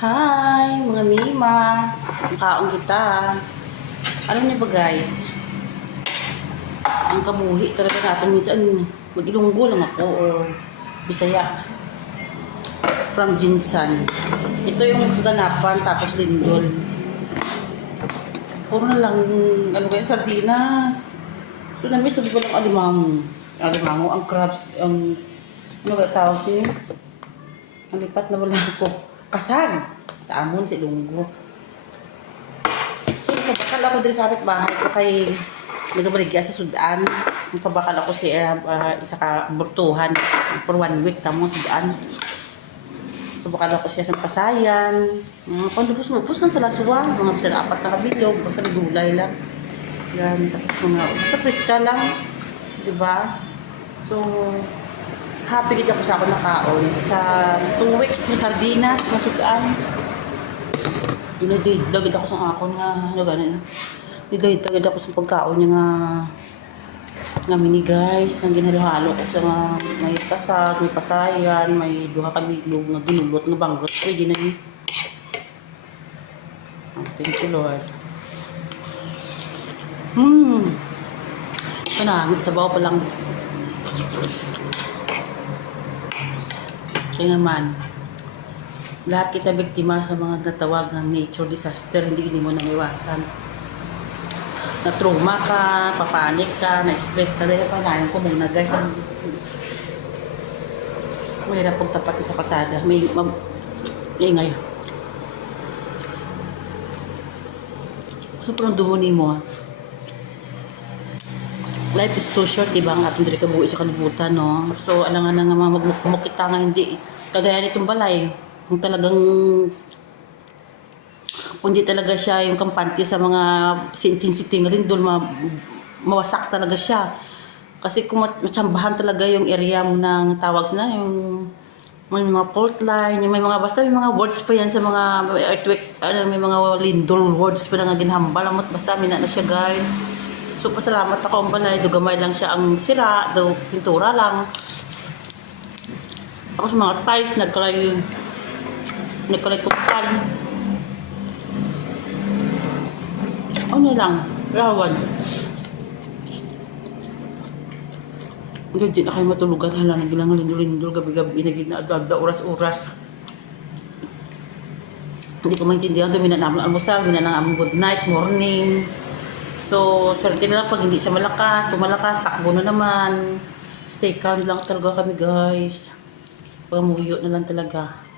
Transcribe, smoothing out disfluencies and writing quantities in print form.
Hi, mga Mima. Makaon kita. Alam niyo ba guys, ang kabuhi talaga natin minsan, mag-Ilonggo lang ako o Bisaya. From Jinsan. Ito yung ganapan tapos lindol. Puro na lang, sardinas. So, na-miss ko lang alimango. Alimango, ang crabs, ang, ano ba tawag siya? Ang lipat na wala ako. Kasag. Sa amon, sa Ilonggo. So, pabakal ako din sa bahay ko kay nagabaligya sa Sudan. Pabakal ako sa isa ka burtuhan for 1 week tamo Sudan. Pabakal ako siya sa Pasayan. Kung lubos-lubos lang sa laswang. Mga bisa na 4 na kabilog. Basta gulay lang. Yan. Tapos mga, basta presta lang. Diba? So, happy kita po sa ako nakaon. Sa 2 weeks na sardinas, masudan. Dinadid ako sa ako nga, ano gano'n. Dinadid ako sa pagkaon niya nga mini guys, nang ginhalo-halo ko sa mga may pasag, may pasayan, may duha ka biglog nga ginulot nga bangrot. Pwede na yun. Thank you Lord. Ito na, sabaw pa lang. Kaya naman, lahat kita biktima sa mga natawag ng nature disaster, hindi mo na maiwasan. Na-trauma ka, papanik ka, na-stress ka, dahil panahin ko muna guys. Mahirap pong tapat sa kalsada. May ingay. Sobrang dumuni mo. Life is too short, diba? Ang ating diri kabuhi sa kalibutan, no? So, alangan na nga magmukmuk kita nga hindi. Kagaya nitong balay. Kung talagang kundi talaga siya yung kampante sa mga sinting-sinting rin doon, mawasak talaga siya. Kasi kung matsambahan talaga yung area mo ng tawag na, yung may mga fault line, yung may mga, basta may mga words pa yan sa mga earthquake, may mga lindol words pa na nga ginhambal. Basta mina na siya guys. So pasalamat ako ang balay, dugamay lang siya ang sira, do pintura lang. Ako sa mga tiles, nagkalay tukal. Ano lang, rawan. Hindi na kayo matulugan. Hala, nagilang lindol-lindol, gabi-gabi, naging na oras-oras. Hindi ko maintindihan. Doon, minanamang almusal, minanamang good night, morning. So, swerte na lang pag hindi siya malakas. Kung malakas, takbo na naman. Stay calm lang talaga kami, guys. Pamuyo na lang talaga.